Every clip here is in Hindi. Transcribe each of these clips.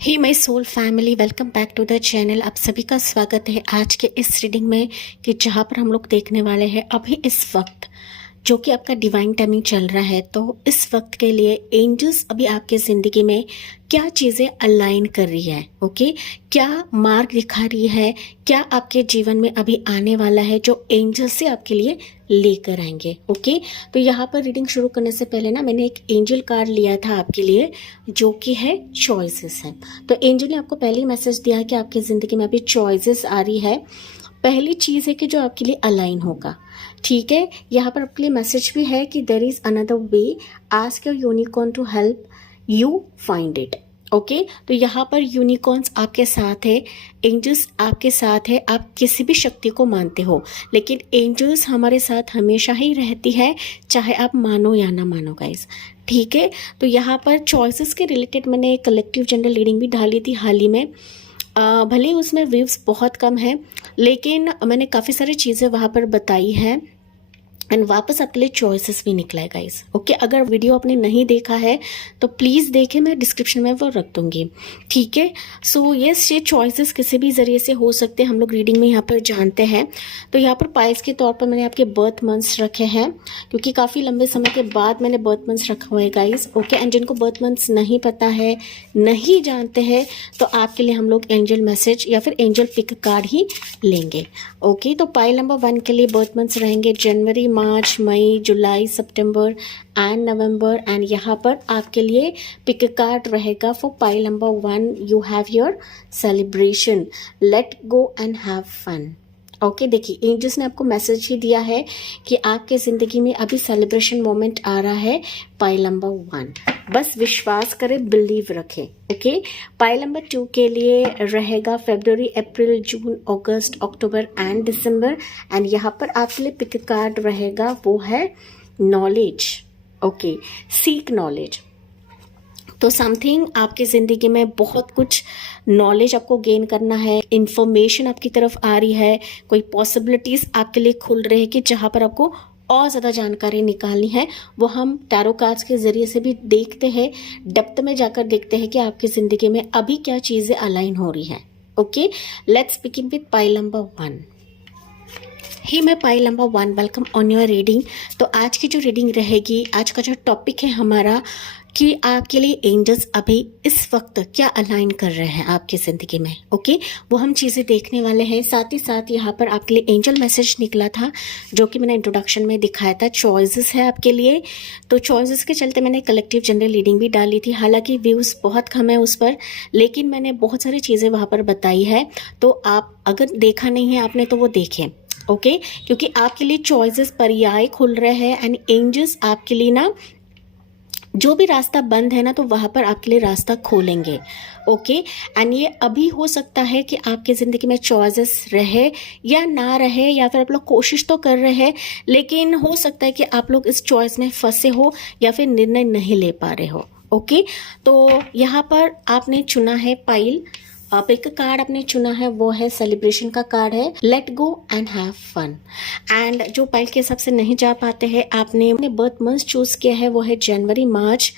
Hey my soul family, welcome back to the channel. आप सभी का स्वागत है आज के इस रीडिंग में कि जहाँ पर हम लोग देखने वाले हैं अभी इस वक्त जो कि आपका डिवाइन टाइमिंग चल रहा है। तो इस वक्त के लिए एंजल्स अभी आपके ज़िंदगी में क्या चीज़ें अलाइन कर रही है, ओके, क्या मार्ग दिखा रही है, क्या आपके जीवन में अभी आने वाला है जो एंजल्स से आपके लिए लेकर आएंगे। ओके, तो यहाँ पर रीडिंग शुरू करने से पहले ना मैंने एक एंजल कार्ड लिया था आपके लिए जो कि है चॉइसेस है। तो एंजल ने आपको पहले ही मैसेज दिया है कि आपकी ज़िंदगी में अभी चॉइसेस आ रही है। पहली चीज़ है कि जो आपके लिए अलाइन होगा, ठीक है। यहाँ पर आपके लिए मैसेज भी है कि there is another way, ask your unicorn to help you find it. Okay, तो यहाँ पर यूनिकॉर्न्स आपके साथ है, एंजल्स आपके साथ है। आप किसी भी शक्ति को मानते हो लेकिन एंजल्स हमारे साथ हमेशा ही रहती है, चाहे आप मानो या ना मानो गाइस, ठीक है। तो यहाँ पर चॉइसेस के रिलेटेड मैंने कलेक्टिव जनरल रीडिंग भी डाली थी हाल ही में। भले ही उसमें व्यूज़ बहुत कम है लेकिन मैंने काफ़ी सारी चीज़ें वहाँ पर बताई हैं एंड वापस आपके लिए चॉइसेस भी निकला है गाइस। ओके, अगर वीडियो आपने नहीं देखा है तो प्लीज़ देखें, मैं डिस्क्रिप्शन में वो रख दूंगी, ठीक है। सो यस, ये चॉइसेस किसी भी ज़रिए से हो सकते हैं, हम लोग रीडिंग में यहाँ पर जानते हैं। तो यहाँ पर पाइल्स के तौर पर मैंने आपके बर्थ मंथ्स रखे हैं क्योंकि काफ़ी लंबे समय के बाद मैंने बर्थ मंथ्स रखा हुआ है गाइस। ओके, एंड जिनको बर्थ मंथ्स नहीं पता है, नहीं जानते हैं, तो आपके लिए हम लोग एंजल मैसेज या फिर एंजल पिक कार्ड ही लेंगे। ओके, तो पाइल नंबर 1 के लिए बर्थ मंथ्स रहेंगे जनवरी, मार्च, मई, जुलाई, सितंबर एंड नवंबर। एंड यहाँ पर आपके लिए पिक कार्ड रहेगा for pile number 1, you have your celebration, let go and have fun. Okay, देखिए एंजल्स ने आपको मैसेज ही दिया है कि आपके ज़िंदगी में अभी सेलिब्रेशन मोमेंट आ रहा है। पाइल नंबर 1, बस विश्वास करें, बिलीव रखें। ओके, पाइल नंबर 2 के लिए रहेगा फरवरी, April, June, August, October and December. And यहाँ पर आपके लिए पिक कार्ड रहेगा वो है नॉलेज। Okay, seek knowledge. तो समथिंग आपकी ज़िंदगी में बहुत कुछ नॉलेज आपको गेन करना है, इंफॉर्मेशन आपकी तरफ आ रही है, कोई पॉसिबिलिटीज़ आपके लिए खुल रही है कि जहाँ पर आपको और ज़्यादा जानकारी निकालनी है। वो हम टैरो कार्ड्स के ज़रिए से भी देखते हैं, डेप्थ में जाकर देखते हैं कि आपकी ज़िंदगी में अभी क्या चीज़ें अलाइन हो रही हैं। Okay, let's begin with pile number 1। ही मैं pile number 1, welcome on your reading. तो आज की जो रीडिंग रहेगी, आज का जो टॉपिक है हमारा कि आपके लिए एंजल्स अभी इस वक्त क्या अलाइन कर रहे हैं आपकी ज़िंदगी में। ओके, वो हम चीज़ें देखने वाले हैं। साथ ही साथ यहाँ पर आपके लिए एंजल मैसेज निकला था जो कि मैंने इंट्रोडक्शन में दिखाया था। चॉइसेस है आपके लिए, तो चॉइसेस के चलते मैंने कलेक्टिव जनरल रीडिंग भी डाली थी। हालांकि व्यूज़ बहुत कम है उस पर, लेकिन मैंने बहुत सारी चीज़ें वहाँ पर बताई है। तो आप अगर देखा नहीं है आपने तो वो देखें। ओके, क्योंकि आपके लिए चॉइसेस पर्याय खुल रहे हैं एंड एंजल्स आपके लिए ना जो भी रास्ता बंद है ना तो वहाँ पर आपके लिए रास्ता खोलेंगे। ओके, एंड ये अभी हो सकता है कि आपके ज़िंदगी में चॉइसेस रहे या ना रहे, या फिर आप लोग कोशिश तो कर रहे हैं लेकिन हो सकता है कि आप लोग इस चॉइस में फंसे हो या फिर निर्णय नहीं ले पा रहे हो। ओके, तो यहाँ पर आपने चुना है पाइल, पिक कार्ड आपने चुना है वो है सेलिब्रेशन का कार्ड है, let go and have fun. And जो पाइल के हिसाब से नहीं जा पाते हैं, आपने अपने बर्थ मंथ चूज किया है वो है जनवरी, मार्च,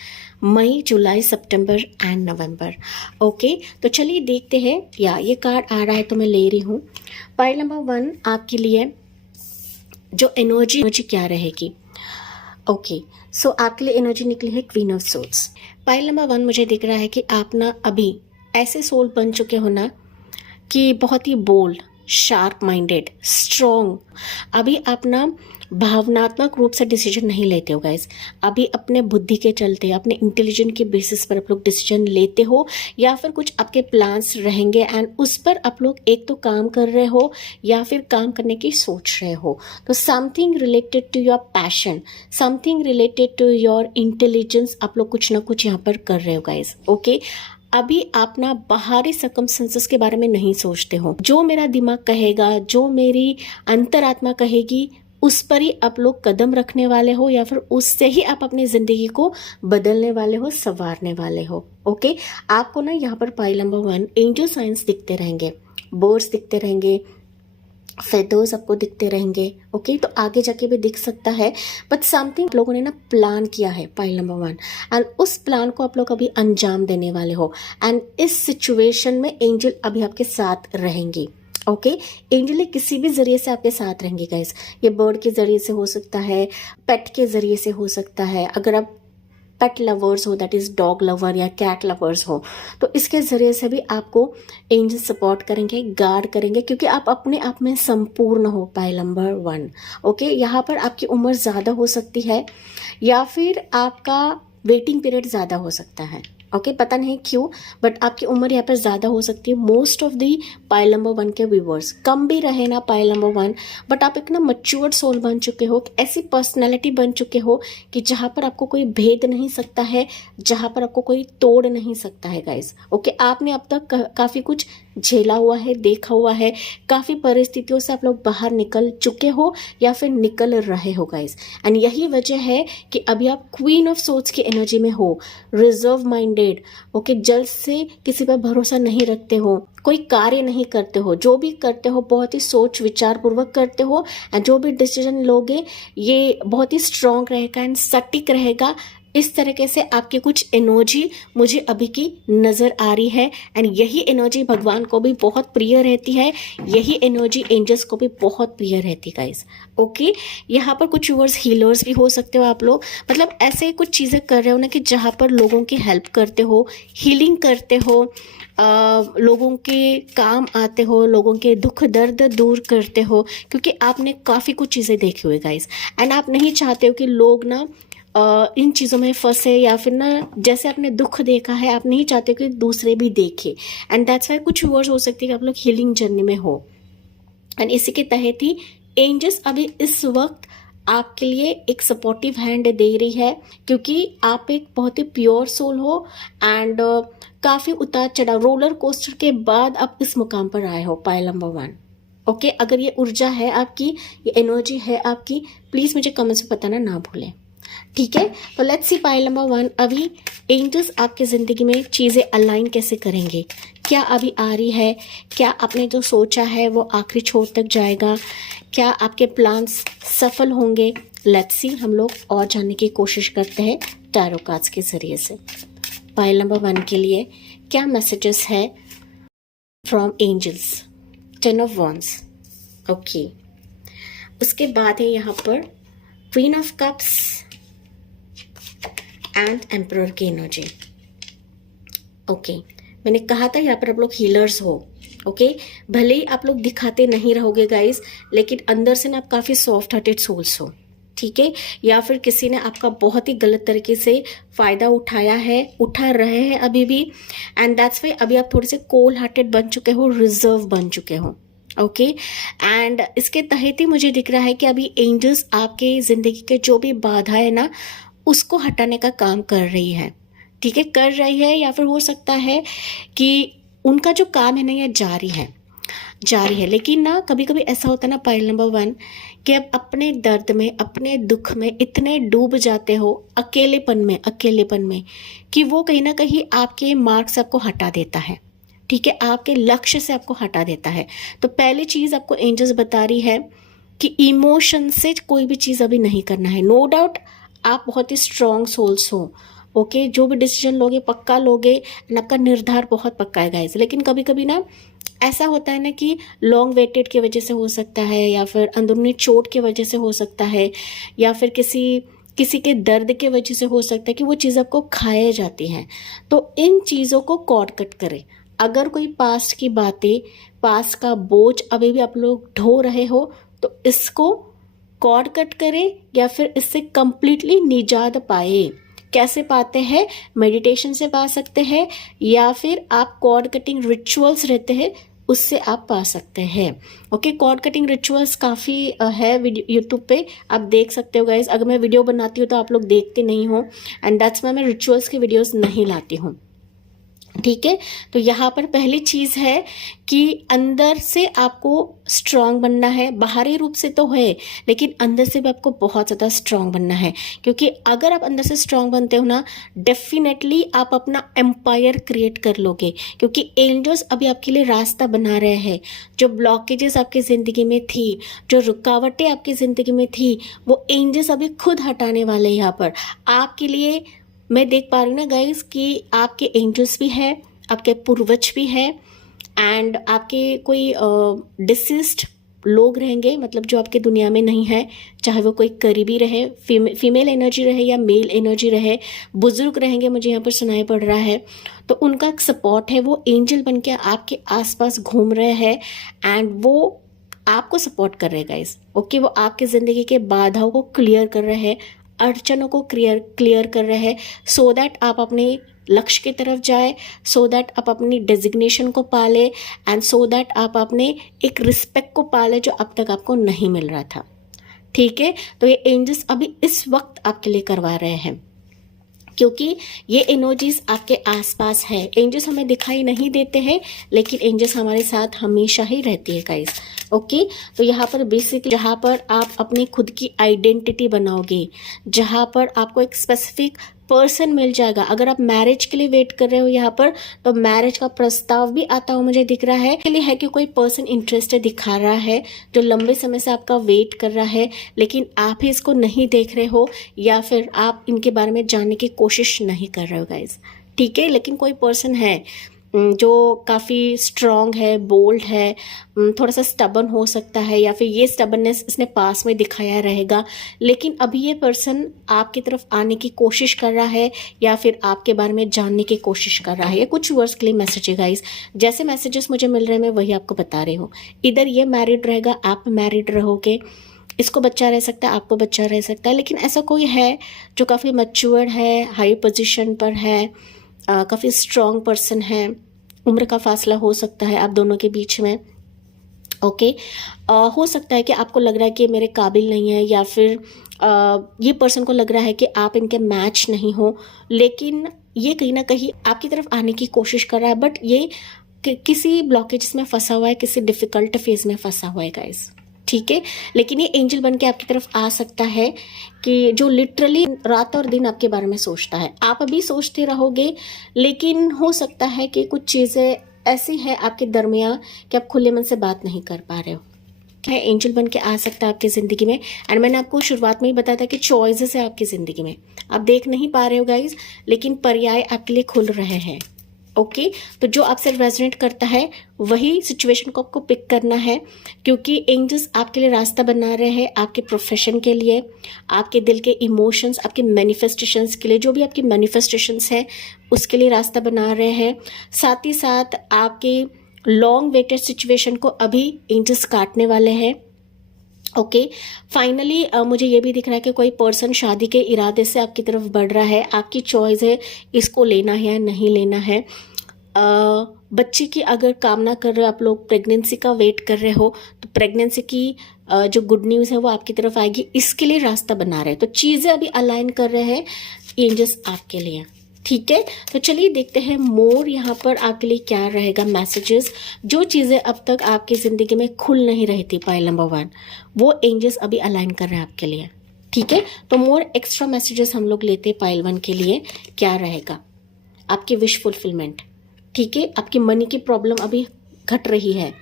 मई, जुलाई, सितंबर एंड नवंबर। ओके, तो चलिए देखते हैं। या ये कार्ड आ रहा है तो मैं ले रही हूँ। पाइल नंबर 1 आपके लिए जो एनर्जी क्या रहेगी। ओके, सो आपके लिए एनर्जी निकली है queen of souls. Pile number 1 मुझे दिख रहा है कि आप ना अभी ऐसे सोल बन चुके हो ना कि बहुत ही बोल्ड, शार्प माइंडेड, स्ट्रॉन्ग। अभी आप ना भावनात्मक रूप से डिसीजन नहीं लेते हो गाइस। अभी अपने बुद्धि के चलते, अपने इंटेलिजेंट के बेसिस पर आप लोग डिसीजन लेते हो, या फिर कुछ आपके प्लान्स रहेंगे एंड उस पर आप लोग एक तो काम कर रहे हो या फिर काम करने की सोच रहे हो। तो something related to your passion, something related to your intelligence, आप लोग कुछ ना कुछ यहाँ पर कर रहे हो गाइस। ओके, अभी आप ना बाहरी सर्कमस्टेंसेस के बारे में नहीं सोचते हो। जो मेरा दिमाग कहेगा, जो मेरी अंतरात्मा कहेगी, उस पर ही आप लोग कदम रखने वाले हो, या फिर उससे ही आप अपनी जिंदगी को बदलने वाले हो, संवारने वाले हो। ओके, आपको ना यहाँ पर पाइल नंबर 1 एंजल साइंस दिखते रहेंगे, बर्ड्स दिखते रहेंगे, फेदर्स आपको दिखते रहेंगे। ओके, तो आगे जाके भी दिख सकता है, बट समथिंग लोगों ने ना प्लान किया है पाइल नंबर 1, एंड उस प्लान को आप लोग अभी अंजाम देने वाले हो। एंड इस सिचुएशन में एंजल अभी आपके साथ रहेंगी। ओके, एंजल किसी भी जरिए से आपके साथ रहेंगे गाइस। ये बर्ड के जरिए से हो सकता है, पेट के जरिए से हो सकता है, अगर आप पेट लवर्स हो, दैट इज डॉग लवर या कैट लवर्स हो, तो इसके जरिए से भी आपको एंजल सपोर्ट करेंगे, गार्ड करेंगे, क्योंकि आप अपने आप में संपूर्ण हो पाइल नंबर 1। ओके, यहाँ पर आपकी उम्र ज़्यादा हो सकती है या फिर आपका वेटिंग पीरियड ज़्यादा हो सकता है। ओके, पता नहीं क्यों, बट आपकी उम्र यहाँ पर ज़्यादा हो सकती है। Most of the pile number 1 के व्यूवर्स, कम भी रहे ना पाइल नंबर 1, बट आप एक ना मच्योर्ड सोल बन चुके हो, ऐसी पर्सनैलिटी बन चुके हो कि जहाँ पर आपको कोई भेद नहीं सकता है, जहाँ पर आपको कोई तोड़ नहीं सकता है गाइस। ओके, आपने अब तक काफ़ी कुछ झेला हुआ है, देखा हुआ है, काफ़ी परिस्थितियों से आप लोग बाहर निकल चुके हो या फिर निकल रहे हो गाइस। एंड यही वजह है कि अभी आप क्वीन ऑफ सोर्ड्स की एनर्जी में हो, रिजर्व माइंडेड। ओके, जल्द से किसी पर भरोसा नहीं रखते हो, कोई कार्य नहीं करते हो, जो भी करते हो बहुत ही सोच विचार पूर्वक करते हो, एंड जो भी डिसीजन लोगे ये बहुत ही स्ट्रांग रहेगा एंड सटीक रहेगा। इस तरीके से आपकी कुछ एनर्जी मुझे अभी की नज़र आ रही है, एंड यही एनर्जी भगवान को भी बहुत प्रिय रहती है, यही एनर्जी एंजल्स को भी बहुत प्रिय रहती है गाइस। ओके, यहाँ पर कुछ व्यूअर्स हीलर्स भी हो सकते हो आप लोग, मतलब ऐसे कुछ चीज़ें कर रहे हो ना कि जहाँ पर लोगों की हेल्प करते हो, हीलिंग करते हो, लोगों के काम आते हो, लोगों के दुख दर्द दूर करते हो, क्योंकि आपने काफ़ी कुछ चीज़ें देखी हुई गाइस, एंड आप नहीं चाहते हो कि लोग ना इन चीज़ों में फंसे, या फिर ना जैसे आपने दुख देखा है आप नहीं चाहते कि दूसरे भी देखे, एंड दैट्स वाई कुछ व्यूअर्स हो सकती है कि आप लोग हीलिंग जर्नी में हो। एंड इसी के तहत ही एंजल्स अभी इस वक्त आपके लिए एक सपोर्टिव हैंड दे रही है, क्योंकि आप एक बहुत ही प्योर सोल हो, एंड काफ़ी उतार चढ़ाव रोलर कोस्टर के बाद आप इस मुकाम पर आए हो पाइल नंबर 1। ओके, अगर ये ऊर्जा है आपकी, ये एनर्जी है आपकी, प्लीज़ मुझे कमेंट्स में बताना ना भूलें, ठीक है। तो लेट्स सी पाइल नंबर 1, अभी एंजल्स आपकी ज़िंदगी में चीज़ें अलाइन कैसे करेंगे, क्या अभी आ रही है, क्या आपने जो सोचा है वो आखिरी छोर तक जाएगा, क्या आपके प्लान्स सफल होंगे। लेट्स सी, हम लोग और जानने की कोशिश करते हैं टैरो कार्ड्स के ज़रिए से। पाइल नंबर 1 के लिए क्या मैसेजेस है from angels. 10 of wands. Okay, उसके बाद है यहाँ पर queen of cups and emperor की एनर्जी। ओके, मैंने कहा था यहाँ पर आप लोग हीलर्स हो। ओके, भले ही आप लोग दिखाते नहीं रहोगे गाइस, लेकिन अंदर से ना आप काफ़ी सॉफ्ट हार्टेड सोल्स हो, ठीक है। या फिर किसी ने आपका बहुत ही गलत तरीके से फ़ायदा उठाया है, उठा रहे हैं अभी भी, एंड दैट्स वाई अभी आप थोड़े से कोल्ड हार्टेड बन चुके हो, रिजर्व बन चुके हो। ओके, एंड इसके तहत ही मुझे दिख रहा है कि अभी एंजल्स आपके ज़िंदगी के जो भी बाधा है ना उसको हटाने का काम कर रही है, ठीक है, कर रही है, या फिर हो सकता है कि उनका जो काम है ना यह जारी है। लेकिन ना कभी कभी ऐसा होता है ना पाइल नंबर 1 कि आप अपने दर्द में, अपने दुख में इतने डूब जाते हो, अकेलेपन में कि वो कहीं ना कहीं आपके मार्ग से आपको हटा देता है, ठीक है, आपके लक्ष्य से आपको हटा देता है। तो पहली चीज़ आपको एंजल्स बता रही है कि इमोशन से कोई भी चीज़ अभी नहीं करना है। नो डाउट आप बहुत ही स्ट्रॉन्ग सोल्स हो। ओके, जो भी डिसीजन लोगे पक्का लोगे, आपका निर्धार बहुत पक्का है गाइस। लेकिन कभी कभी ना ऐसा होता है ना कि लॉन्ग वेटेड की वजह से हो सकता है, या फिर अंदरूनी चोट की वजह से हो सकता है, या फिर किसी के दर्द के वजह से हो सकता है कि वो चीज़ आपको खाए जाती हैं। तो इन चीज़ों को कॉर्ड कट करें। अगर कोई पास्ट की बातें, पास्ट का बोझ अभी भी आप लोग ढो रहे हो, तो इसको कॉर्ड कट करें या फिर इससे कंप्लीटली निजात पाए। कैसे पाते हैं? मेडिटेशन से पा सकते हैं, या फिर आप कॉर्ड कटिंग रिचुअल्स रहते हैं उससे आप पा सकते हैं। ओके, कॉर्ड कटिंग रिचुअल्स काफ़ी है यूट्यूब पे, आप देख सकते हो गाइज। अगर मैं वीडियो बनाती हूँ तो आप लोग देखते नहीं हो, एंड दैट्स वाई मैं रिचुअल्स की वीडियोस नहीं लाती हूँ। ठीक है। तो यहाँ पर पहली चीज है कि अंदर से आपको स्ट्रांग बनना है। बाहरी रूप से तो है, लेकिन अंदर से भी आपको बहुत ज़्यादा स्ट्रांग बनना है, क्योंकि अगर आप अंदर से स्ट्रांग बनते हो ना, डेफिनेटली आप अपना एम्पायर क्रिएट कर लोगे, क्योंकि एंजल्स अभी आपके लिए रास्ता बना रहे हैं। जो ब्लॉकेजेस आपकी ज़िंदगी में थी, जो रुकावटें आपकी ज़िंदगी में थी, वो एंजल्स अभी खुद हटाने वाले हैं यहाँ पर आपके लिए। मैं देख पा रही हूँ ना गाइस कि आपके एंजल्स भी है, आपके पूर्वज भी है, एंड आपके कोई डिसीज्ड लोग रहेंगे, मतलब जो आपके दुनिया में नहीं है, चाहे वो कोई करीबी रहे, फीमेल एनर्जी रहे या मेल एनर्जी रहे, बुजुर्ग रहेंगे, मुझे यहाँ पर सुनाई पड़ रहा है। तो उनका सपोर्ट है, वो एंजल बन के आपके आसपास घूम रहे हैं एंड वो आपको सपोर्ट कर रहे हैं गाइस। ओके, वो आपकी ज़िंदगी के बाधाओं को क्लियर कर रहे हैं, अड़चनों को क्लियर कर रहे हैं, सो दैट आप अपने लक्ष्य की तरफ जाए, सो दैट आप अपनी डेजिग्नेशन को पाले, एंड सो दैट आप अपने एक रिस्पेक्ट को पाले जो अब तक आपको नहीं मिल रहा था। ठीक है, तो ये एंजल्स अभी इस वक्त आपके लिए करवा रहे हैं, क्योंकि ये एनर्जीज आपके आसपास है। एंजल्स हमें दिखाई नहीं देते हैं, लेकिन एंजल्स हमारे साथ हमेशा ही रहती है गाइस। ओके, तो यहाँ पर बेसिकली जहाँ पर आप अपनी खुद की आइडेंटिटी बनाओगे, जहाँ पर आपको एक स्पेसिफिक पर्सन मिल जाएगा। अगर आप मैरिज के लिए वेट कर रहे हो यहाँ पर, तो मैरिज का प्रस्ताव भी आता हुआ मुझे दिख रहा है। के लिए है कि कोई पर्सन इंटरेस्टेड दिखा रहा है, जो लंबे समय से आपका वेट कर रहा है, लेकिन आप ही इसको नहीं देख रहे हो, या फिर आप इनके बारे में जानने की कोशिश नहीं कर रहे हो गाइज। ठीक है, लेकिन कोई पर्सन है जो काफ़ी स्ट्रॉन्ग है, बोल्ड है, थोड़ा सा स्टबन हो सकता है, या फिर ये स्टबननेस इसने पास में दिखाया रहेगा, लेकिन अभी ये पर्सन आपकी तरफ आने की कोशिश कर रहा है, या फिर आपके बारे में जानने की कोशिश कर रहा है। ये कुछ वर्ड्स के लिए मैसेज है गाइस, जैसे मैसेजेस मुझे मिल रहे हैं मैं वही आपको बता रही हूँ। इधर ये मैरिड रहेगा, आप मैरिड रहोगे, इसको बच्चा रह सकता है, आपको बच्चा रह सकता है, लेकिन ऐसा कोई है जो काफ़ी मैच्योर है, हाई पोजीशन पर है, काफ़ी स्ट्रॉन्ग पर्सन है। उम्र का फासला हो सकता है आप दोनों के बीच में। ओके, हो सकता है कि आपको लग रहा है कि मेरे काबिल नहीं है, या फिर ये पर्सन को लग रहा है कि आप इनके मैच नहीं हो, लेकिन ये कहीं ना कहीं आपकी तरफ आने की कोशिश कर रहा है, बट ये किसी ब्लॉकेज में फंसा हुआ है, किसी डिफिकल्ट फेज में फंसा हुआ है गाइस। ठीक है, लेकिन ये एंजल बन के आपकी तरफ आ सकता है कि जो लिटरली रात और दिन आपके बारे में सोचता है। आप अभी सोचते रहोगे, लेकिन हो सकता है कि कुछ चीज़ें ऐसी है आपके दरमियान कि आप खुले मन से बात नहीं कर पा रहे हो। है, एंजल बन के आ सकता है आपकी ज़िंदगी में। एंड मैंने आपको शुरुआत में ही बताया था कि चॉइसेस है आपकी ज़िंदगी में, आप देख नहीं पा रहे हो गाइज, लेकिन पर्याय आपके लिए खुल रहे हैं। ओके, तो जो आपसे रेजोनेट करता है वही सिचुएशन को आपको पिक करना है, क्योंकि एंजल्स आपके लिए रास्ता बना रहे हैं, आपके प्रोफेशन के लिए, आपके दिल के इमोशंस, आपके मैनिफेस्टेशंस के लिए, जो भी आपकी मैनिफेस्टेशंस है उसके लिए रास्ता बना रहे हैं। साथ ही साथ आपके लॉन्ग वेटेड सिचुएशन को अभी एंजल्स काटने वाले हैं। ओके, फाइनली मुझे ये भी दिख रहा है कि कोई पर्सन शादी के इरादे से आपकी तरफ बढ़ रहा है। आपकी चॉइस है इसको लेना है या नहीं लेना है। बच्चे की अगर कामना कर रहे हो आप लोग, प्रेगनेंसी का वेट कर रहे हो, तो प्रेगनेंसी की जो गुड न्यूज़ है वो आपकी तरफ आएगी, इसके लिए रास्ता बना रहे हैं। तो चीज़ें अभी अलाइन कर रहे हैं एंजल्स आपके लिए। ठीक है, तो चलिए देखते हैं मोर यहाँ पर आपके लिए क्या रहेगा मैसेजेस। जो चीज़ें अब तक आपकी ज़िंदगी में खुल नहीं रही थी, पाइल नंबर 1, वो एंजल्स अभी अलाइन कर रहे हैं आपके लिए। ठीक है, तो मोर एक्स्ट्रा मैसेजेस हम लोग लेते हैं पाइल 1 के लिए। क्या रहेगा आपकी विश फुलफिलमेंट। ठीक है, आपकी मनी की प्रॉब्लम अभी घट रही है।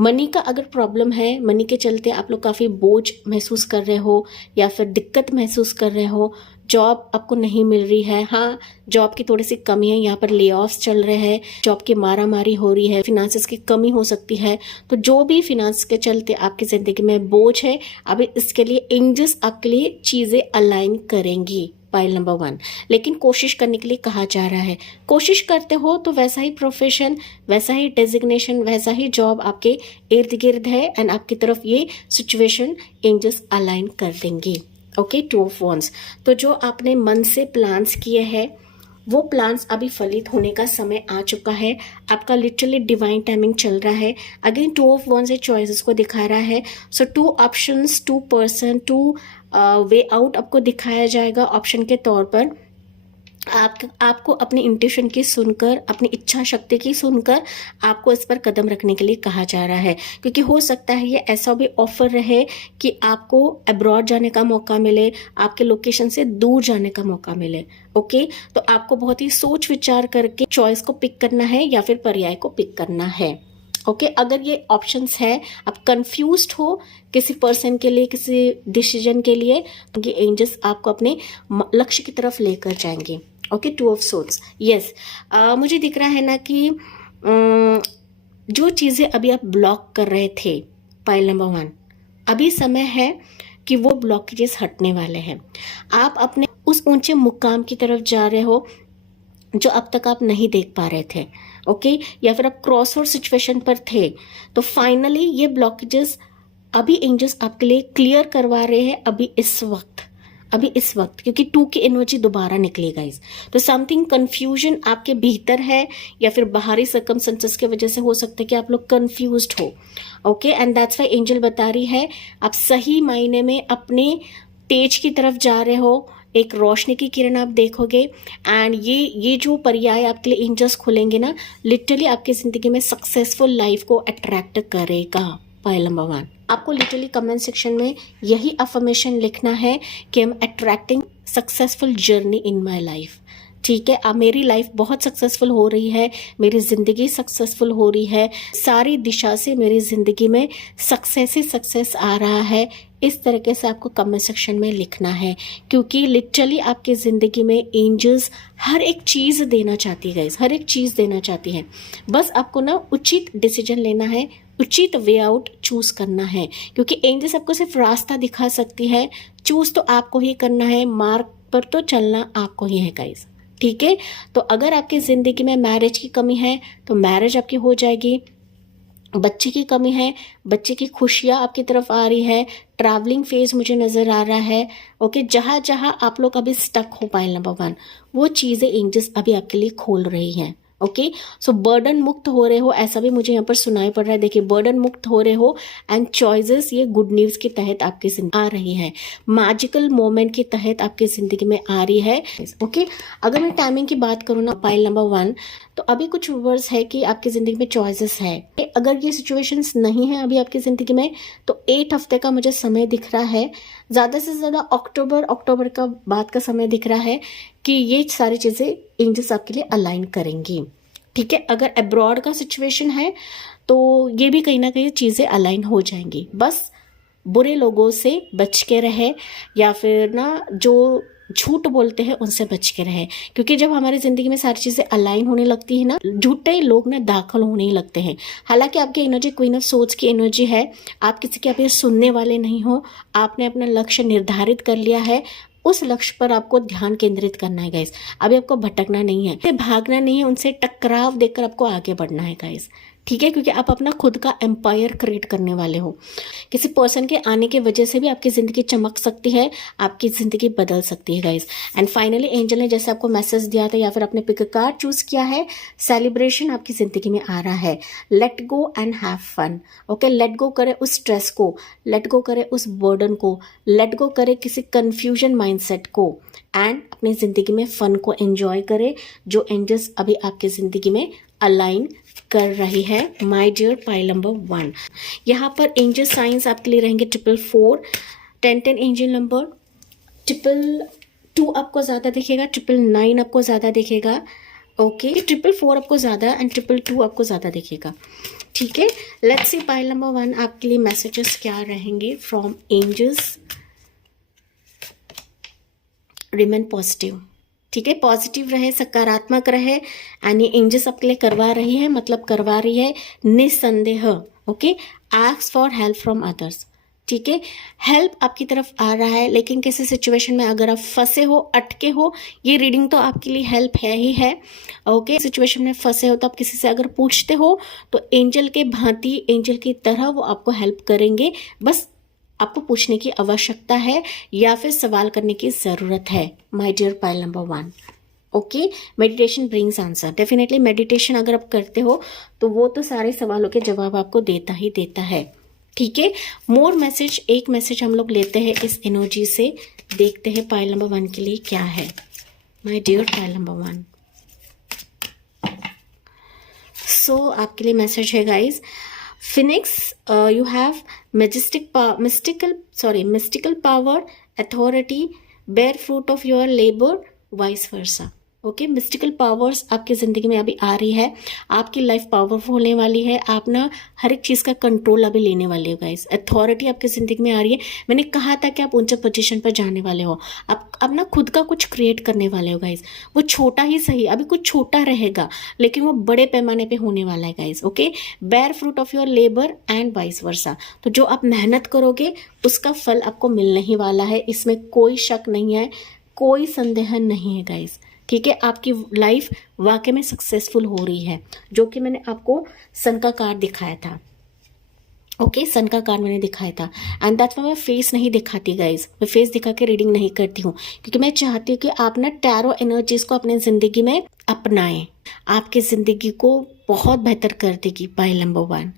मनी का अगर प्रॉब्लम है, मनी के चलते आप लोग काफ़ी बोझ महसूस कर रहे हो या फिर दिक्कत महसूस कर रहे हो, जॉब आपको नहीं मिल रही है, हाँ जॉब की थोड़ी सी कमी है, यहाँ पर ले ऑफ्स चल रहे हैं, जॉब की मारामारी हो रही है, फिनांसेस की कमी हो सकती है। तो जो भी फिनांस के चलते आपकी ज़िंदगी में बोझ है, अभी इसके लिए एंजल्स आपके लिए चीज़ें अलाइन करेंगी पाइल नंबर 1। लेकिन कोशिश करने के लिए कहा जा रहा है, कोशिश करते हो तो वैसा ही प्रोफेशन, वैसा ही डेजिग्नेशन, वैसा ही जॉब आपके इर्द गिर्द है, एंड आपकी तरफ ये सिचुएशन एंजल्स अलाइन कर देंगे। Okay, 2 of wands. तो जो आपने मन से प्लान्स किए हैं वो प्लान्स अभी फलित होने का समय आ चुका है। आपका लिटरली डिवाइन टाइमिंग चल रहा है। अगेन 2 ऑफ वॉन्ड्स से चॉइसेस को दिखा रहा है। सो 2 ऑप्शंस, 2 पर्सन, 2 वे आउट आपको दिखाया जाएगा ऑप्शन के तौर पर। आपको अपनी इंट्यूशन की सुनकर, अपनी इच्छा शक्ति की सुनकर आपको इस पर कदम रखने के लिए कहा जा रहा है, क्योंकि हो सकता है ये ऐसा भी ऑफर रहे कि आपको अब्रॉड जाने का मौका मिले, आपके लोकेशन से दूर जाने का मौका मिले। ओके, तो आपको बहुत ही सोच विचार करके चॉइस को पिक करना है या फिर पर्याय को पिक करना है। ओके, अगर ये ऑप्शंस है, आप कंफ्यूज्ड हो किसी पर्सन के लिए, किसी डिसीजन के लिए, तो ये एंजल्स आपको अपने लक्ष्य की तरफ लेकर जाएंगे। Okay, 2 of swords, yes. मुझे दिख रहा है ना कि जो चीज़ें अभी आप ब्लॉक कर रहे थे, पाइल नंबर 1, अभी समय है कि वो ब्लॉकेजेस हटने वाले हैं। आप अपने उस ऊंचे मुकाम की तरफ जा रहे हो जो अब तक आप नहीं देख पा रहे थे। ओके, या फिर आप क्रॉस ओवर सिचुएशन पर थे, तो फाइनली ये ब्लॉकेजेस अभी एंजल्स आपके लिए क्लियर करवा रहे हैं अभी इस वक्त, क्योंकि 2 की एनर्जी दोबारा निकली गाइस। तो समथिंग कंफ्यूजन आपके भीतर है या फिर बाहरी सर्कमस्टेंसेस की वजह से हो सकता है कि आप लोग कंफ्यूज्ड हो। Okay, and that's why angel बता रही है आप सही मायने में अपने तेज की तरफ जा रहे हो, एक रोशनी की किरण आप देखोगे। एंड ये जो पर्याय आपके लिए एंजल्स खुलेंगे ना, लिटरली आपकी जिंदगी में सक्सेसफुल लाइफ को अट्रैक्ट करेगा। पाइल नंबर 1, आपको लिटरली कमेंट सेक्शन में यही अफर्मेशन लिखना है कि I am attracting successful journey in my life. ठीक है, अब मेरी लाइफ बहुत सक्सेसफुल हो रही है, मेरी ज़िंदगी सक्सेसफुल हो रही है, सारी दिशा से मेरी ज़िंदगी में सक्सेस ही सक्सेस आ रहा है। इस तरीके से आपको कमेंट सेक्शन में लिखना है, क्योंकि लिटरली आपकी ज़िंदगी में एंजल्स हर एक चीज़ देना चाहती है गाइस, हर एक चीज़ देना चाहती है। बस आपको ना उचित डिसीजन लेना है, उचित वे आउट चूज करना है, क्योंकि एंजल्स आपको सिर्फ रास्ता दिखा सकती है, चूज तो आपको ही करना है, मार्ग पर तो चलना आपको ही है गाइस। ठीक है, तो अगर आपकी ज़िंदगी में मैरिज की कमी है तो मैरिज आपकी हो जाएगी, बच्चे की कमी है, बच्चे की खुशियाँ आपकी तरफ आ रही है, ट्रैवलिंग फेज मुझे नज़र आ रहा है। ओके, जहाँ जहाँ आप लोग अभी स्टक हो पाइल नंबर 1, वो चीज़ें एंजल्स अभी आपके लिए खोल रही हैं। ओके, सो बर्डन मुक्त हो रहे हो, ऐसा भी मुझे यहाँ पर सुनाई पड़ रहा है। देखिए, बर्डन मुक्त हो रहे हो एंड चॉइसेस ये गुड न्यूज़ के तहत आपकी जिंदगी आ रही है, मैजिकल मोमेंट के तहत आपकी ज़िंदगी में आ रही है। ओके, अगर मैं टाइमिंग की बात करूँ ना पाइल नंबर 1, तो अभी कुछ वर्ड्स है कि आपकी ज़िंदगी में चॉइसेस है। अगर ये सिचुएशंस नहीं है अभी आपकी ज़िंदगी में, तो 8 हफ्ते का मुझे समय दिख रहा है, ज़्यादा से ज़्यादा अक्टूबर का बाद का समय दिख रहा है कि ये सारी चीज़ें एंजल्स आपके लिए अलाइन करेंगी। ठीक है, अगर अब्रॉड का सिचुएशन है तो ये भी कहीं ना कहीं चीज़ें अलाइन हो जाएंगी। बस बुरे लोगों से बच के रहे, या फिर ना जो झूठ बोलते हैं उनसे बच के रहे, क्योंकि जब हमारी ज़िंदगी में सारी चीज़ें अलाइन होने लगती है ना, झूठे लोग ना दाखिल होने ही लगते हैं। हालांकि आपकी एनर्जी क्वीन ऑफ सोर्ड्स की एनर्जी है, आप किसी के अभी सुनने वाले नहीं हो, आपने अपना लक्ष्य निर्धारित कर लिया है, उस लक्ष्य पर आपको ध्यान केंद्रित करना है गाइस। अभी आपको भटकना नहीं है, भागना नहीं है, उनसे टकराव देकर आपको आगे बढ़ना है गाइस। ठीक है, क्योंकि आप अपना खुद का एम्पायर क्रिएट करने वाले हो। किसी पर्सन के आने की वजह से भी आपकी ज़िंदगी चमक सकती है, आपकी ज़िंदगी बदल सकती है गाइस। एंड फाइनली एंजल ने जैसे आपको मैसेज दिया था या फिर आपने पिक कार्ड चूज किया है, सेलिब्रेशन आपकी ज़िंदगी में आ रहा है। Let go and have fun. Okay, let go करे उस स्ट्रेस को, लेट गो करे उस बर्डन को, लेट गो करे किसी कन्फ्यूजन माइंडसेट को, एंड अपनी ज़िंदगी में फन को एंजॉय करे जो एंजल्स अभी आपकी ज़िंदगी में अलाइन कर रही है। माय डियर पाइल नंबर 1, यहाँ पर एंजल साइंस आपके लिए रहेंगे 444, 1010 एंजल नंबर, 222 आपको ज़्यादा दिखेगा, 999 आपको ज़्यादा दिखेगा। ओके, 444 आपको ज़्यादा एंड 222 आपको ज़्यादा दिखेगा। ठीक है, लेट्स सी पाइल नंबर 1 आपके लिए मैसेजेस क्या रहेंगे फ्रॉम एंजल्स। Remain positive. ठीक है, पॉजिटिव रहे, सकारात्मक रहे, एंड ये एंजल्स आपके लिए करवा रही है, मतलब करवा रही है निसंदेह। Okay, ask for help from others. ठीक है, हेल्प आपकी तरफ आ रहा है, लेकिन किसी सिचुएशन में अगर आप फंसे हो, अटके हो, ये रीडिंग तो आपके लिए हेल्प है ही है। ओके, सिचुएशन में फंसे हो तो आप किसी से अगर पूछते हो तो एंजल के भांति, एंजल की तरह वो आपको हेल्प करेंगे। बस आपको पूछने की आवश्यकता है या फिर सवाल करने की ज़रूरत है। My dear pile number 1, okay, meditation brings answer. Definitely meditation अगर आप करते हो तो वो तो सारे सवालों के जवाब आपको देता ही देता है। ठीक है, मोर मैसेज, एक मैसेज हम लोग लेते हैं इस एनर्जी से, देखते हैं पाइल नंबर 1 के लिए क्या है। My dear pile number 1। So आपके लिए मैसेज है guys. Phoenix, you have mystical power, authority, bear fruit of your labour, vice versa. Okay, mystical powers आपकी ज़िंदगी में अभी आ रही है, आपकी लाइफ पावरफुल होने वाली है, आप ना हर एक चीज़ का कंट्रोल अभी लेने वाले हो गाइस। अथॉरिटी आपकी ज़िंदगी में आ रही है। मैंने कहा था कि आप ऊंचे पोजीशन पर जाने वाले हो, आप अब ना खुद का कुछ क्रिएट करने वाले हो गाइस। वो छोटा ही सही, अभी कुछ छोटा रहेगा लेकिन वो बड़े पैमाने पे होने वाला है guys. Okay, bear fruit of your labour and vice versa. तो जो आप मेहनत करोगे उसका फल आपको मिलने ही वाला है, इसमें कोई शक नहीं है, कोई संदेह नहीं है गाइस। ठीक है, आपकी लाइफ वाकई में सक्सेसफुल हो रही है, जो कि मैंने आपको सन का कार्ड दिखाया था। ओके, सन का कार्ड मैंने दिखाया था एंड दैट्स व्हाई मैं फेस नहीं दिखाती गाइज। मैं फेस दिखा के रीडिंग नहीं करती हूँ क्योंकि मैं चाहती हूँ कि आप ना टैरो एनर्जीज को अपने ज़िंदगी में अपनाएं, आपकी ज़िंदगी को बहुत बेहतर कर देगी पाइल नंबर 1।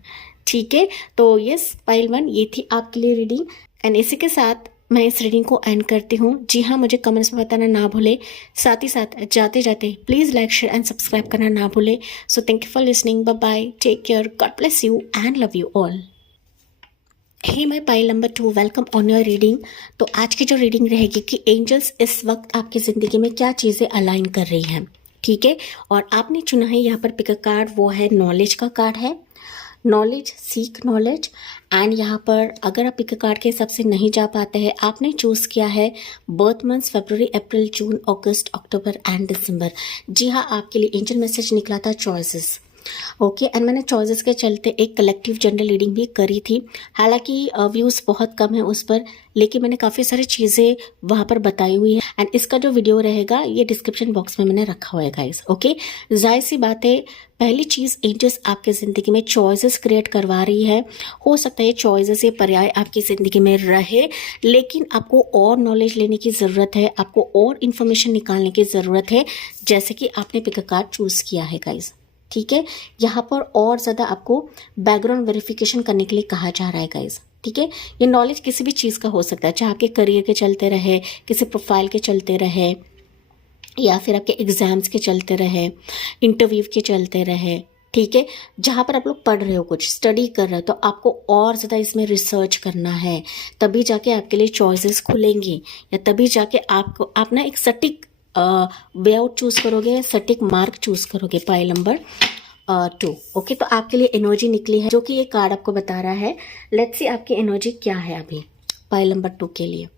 ठीक है, तो यस पाइल 1, ये थी आपके लिए रीडिंग एंड इसी के साथ मैं इस रीडिंग को एंड करती हूँ। जी हाँ, मुझे कमेंट्स में बताना ना भूले, साथ ही साथ जाते जाते please like share and subscribe करना ना भूले। So thank you for listening, bye bye, take care, God bless you and love you all. Hey my pile number 2, welcome on your reading. तो आज की जो रीडिंग रहेगी कि एंजल्स इस वक्त आपकी ज़िंदगी में क्या चीज़ें अलाइन कर रही हैं। ठीक है, और आपने चुना है यहाँ पर पिक अ कार्ड, वो है नॉलेज का कार्ड है। Knowledge, seek knowledge. एंड यहाँ पर अगर आप पिक कार्ड के हिसाब से नहीं जा पाते हैं, आपने चूज़ किया है birth months February, April, June, August, October and December. जी हाँ, आपके लिए एंजल मैसेज निकला था चॉइसेस। ओके, एंड मैंने चॉइसेस के चलते एक कलेक्टिव जनरल रीडिंग भी करी थी। हालांकि व्यूज़ बहुत कम है उस पर, लेकिन मैंने काफ़ी सारी चीज़ें वहाँ पर बताई हुई है एंड इसका जो वीडियो रहेगा ये डिस्क्रिप्शन बॉक्स में मैंने रखा हुआ है गाइस। ओके, जाहिर सी बात है, पहली चीज़ एंजल्स आपके ज़िंदगी में चॉइसेस क्रिएट करवा रही है। हो सकता है ये चॉइसेस, ये पर्याय आपकी ज़िंदगी में रहे, लेकिन आपको और नॉलेज लेने की ज़रूरत है, आपको और इन्फॉर्मेशन निकालने की ज़रूरत है, जैसे कि आपने पिक कार्ड चूज़ किया है गाइस। ठीक है, यहाँ पर और ज़्यादा आपको बैकग्राउंड वेरिफिकेशन करने के लिए कहा जा रहा है गाइस। ठीक है, ये नॉलेज किसी भी चीज़ का हो सकता है, चाहे आपके करियर के चलते रहे, किसी प्रोफाइल के चलते रहे, या फिर आपके एग्जाम्स के चलते रहे, इंटरव्यू के चलते रहे। ठीक है, जहाँ पर आप लोग पढ़ रहे हो, कुछ स्टडी कर रहे हो, तो आपको और ज़्यादा इसमें रिसर्च करना है, तभी जाके आपके लिए चॉइसेस खुलेंगी, या तभी जाके आप ना एक सटीक वे आउट चूज़ करोगे, सटीक मार्क चूज़ करोगे पाइल नंबर 2। ओके, तो आपके लिए एनर्जी निकली है जो कि ये कार्ड आपको बता रहा है। लेट्स सी आपकी एनर्जी क्या है अभी पाइल नंबर 2 के लिए।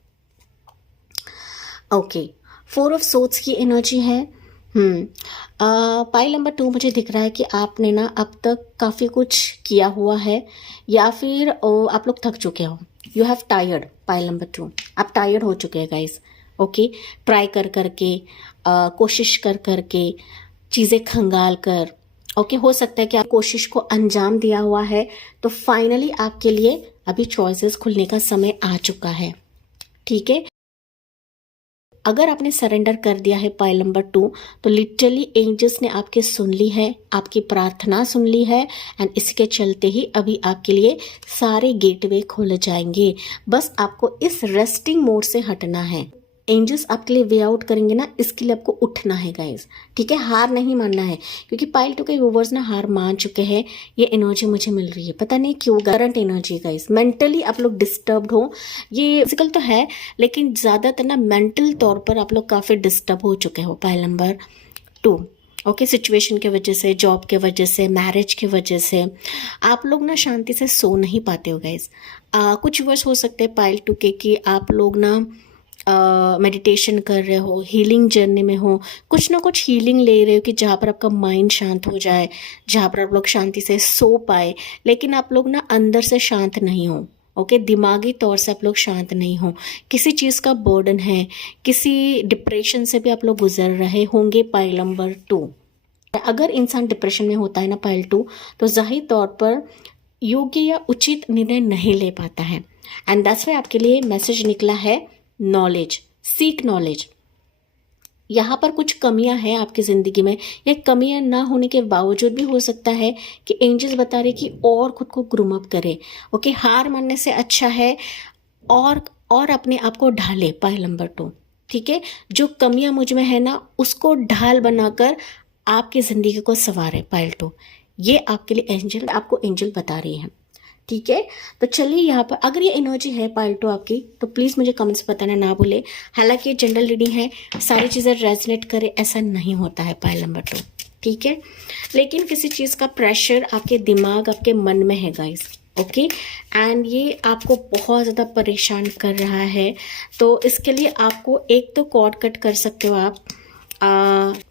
ओके, 4 ऑफ सोर्ड्स की एनर्जी है। पाइल नंबर 2 मुझे दिख रहा है कि आपने ना अब तक काफ़ी कुछ किया हुआ है, या फिर आप लोग थक चुके हो। You have tired pile number 2, आप टायर्ड हो चुके हैं गाइस। ओके, ट्राई कर करके, कोशिश कर करके, चीज़ें खंगाल कर। ओके, हो सकता है कि आप कोशिश को अंजाम दिया हुआ है, तो फाइनली आपके लिए अभी चॉइसेस खुलने का समय आ चुका है। ठीक है, अगर आपने सरेंडर कर दिया है पाइल नंबर 2, तो लिटरली एंजल्स ने आपकी सुन ली है, आपकी प्रार्थना सुन ली है एंड इसके चलते ही अभी आपके लिए सारे गेटवे खुल जाएंगे। बस आपको इस रेस्टिंग मोड से हटना है। एंजल्स आपके लिए वे आउट करेंगे ना, इसके लिए आपको उठना है गाइस। ठीक है, हार नहीं मानना है, क्योंकि पाइल 2 के व्यूवर्स ना हार मान चुके हैं। ये एनर्जी मुझे मिल रही है, पता नहीं क्यों, करंट एनर्जी गाइस। मेंटली आप लोग डिस्टर्ब्ड हो, ये फिजिकल तो है लेकिन ज़्यादातर ना मेंटल तौर पर आप लोग काफ़ी डिस्टर्ब हो चुके हो पाइल नंबर 2। ओके, सिचुएशन के वजह से, जॉब के वजह से, मैरिज की वजह से आप लोग ना शांति से सो नहीं पाते हो गाइस। कुछ वर्ष हो सकते हैं पाइल 2 के कि आप लोग ना मेडिटेशन कर रहे हो, हीलिंग जर्नी में हो, कुछ ना कुछ हीलिंग ले रहे हो कि जहाँ पर आपका माइंड शांत हो जाए, जहाँ पर आप लोग शांति से सो पाए, लेकिन आप लोग ना अंदर से शांत नहीं हो। ओके, दिमागी तौर से आप लोग शांत नहीं हो, किसी चीज़ का बर्डन है, किसी डिप्रेशन से भी आप लोग गुजर रहे होंगे पाइल नंबर 2। अगर इंसान डिप्रेशन में होता है ना पाइल 2, तो जाहिर तौर पर योग्य या उचित निर्णय नहीं ले पाता है एंड दैट्स व्हाई आपके लिए मैसेज निकला है नॉलेज, सीक नॉलेज। यहाँ पर कुछ कमियां हैं आपकी ज़िंदगी में, या कमियां ना होने के बावजूद भी हो सकता है कि एंजल्स बता रहे कि और खुद को ग्रूम अप करे। ओके, हार मानने से अच्छा है और अपने आप को ढाले पाइल नंबर 2। ठीक है, जो कमियां मुझ में है ना उसको ढाल बनाकर आपकी जिंदगी को संवारे पाइल 2। ये आपके लिए एंजल, आपको एंजल बता रही है। ठीक है, तो चलिए यहाँ पर अगर ये एनर्जी है पाइल 2 आपकी, तो प्लीज़ मुझे कमेंट्स बताना ना भूले। हालांकि ये जनरल रीडिंग है, सारी चीज़ें रेजोनेट करे ऐसा नहीं होता है पाइल नंबर 2। ठीक है, लेकिन किसी चीज़ का प्रेशर आपके दिमाग, आपके मन में है गाइस। ओके, एंड ये आपको बहुत ज़्यादा परेशान कर रहा है, तो इसके लिए आपको एक तो कॉर्ड कट कर सकते हो आप।